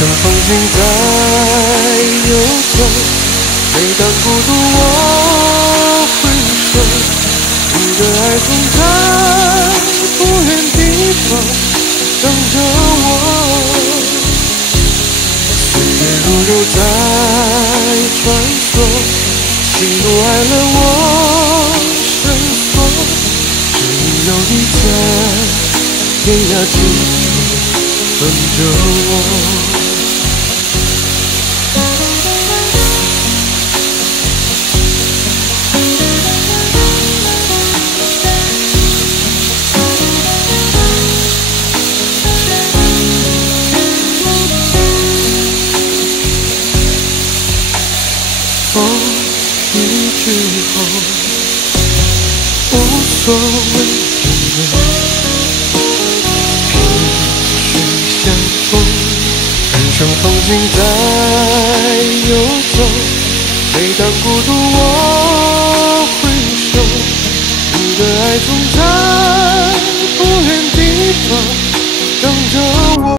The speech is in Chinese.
上风景在游走，每当孤独我回首，你的爱总在不远地方等着我。岁月如流在穿梭，喜怒哀乐我深锁，只因有你在天涯尽头等着我。风雨之后无所谓争论，萍水相逢，人生风景在游走，每当孤独我回首，你的爱总在不远地方等着我。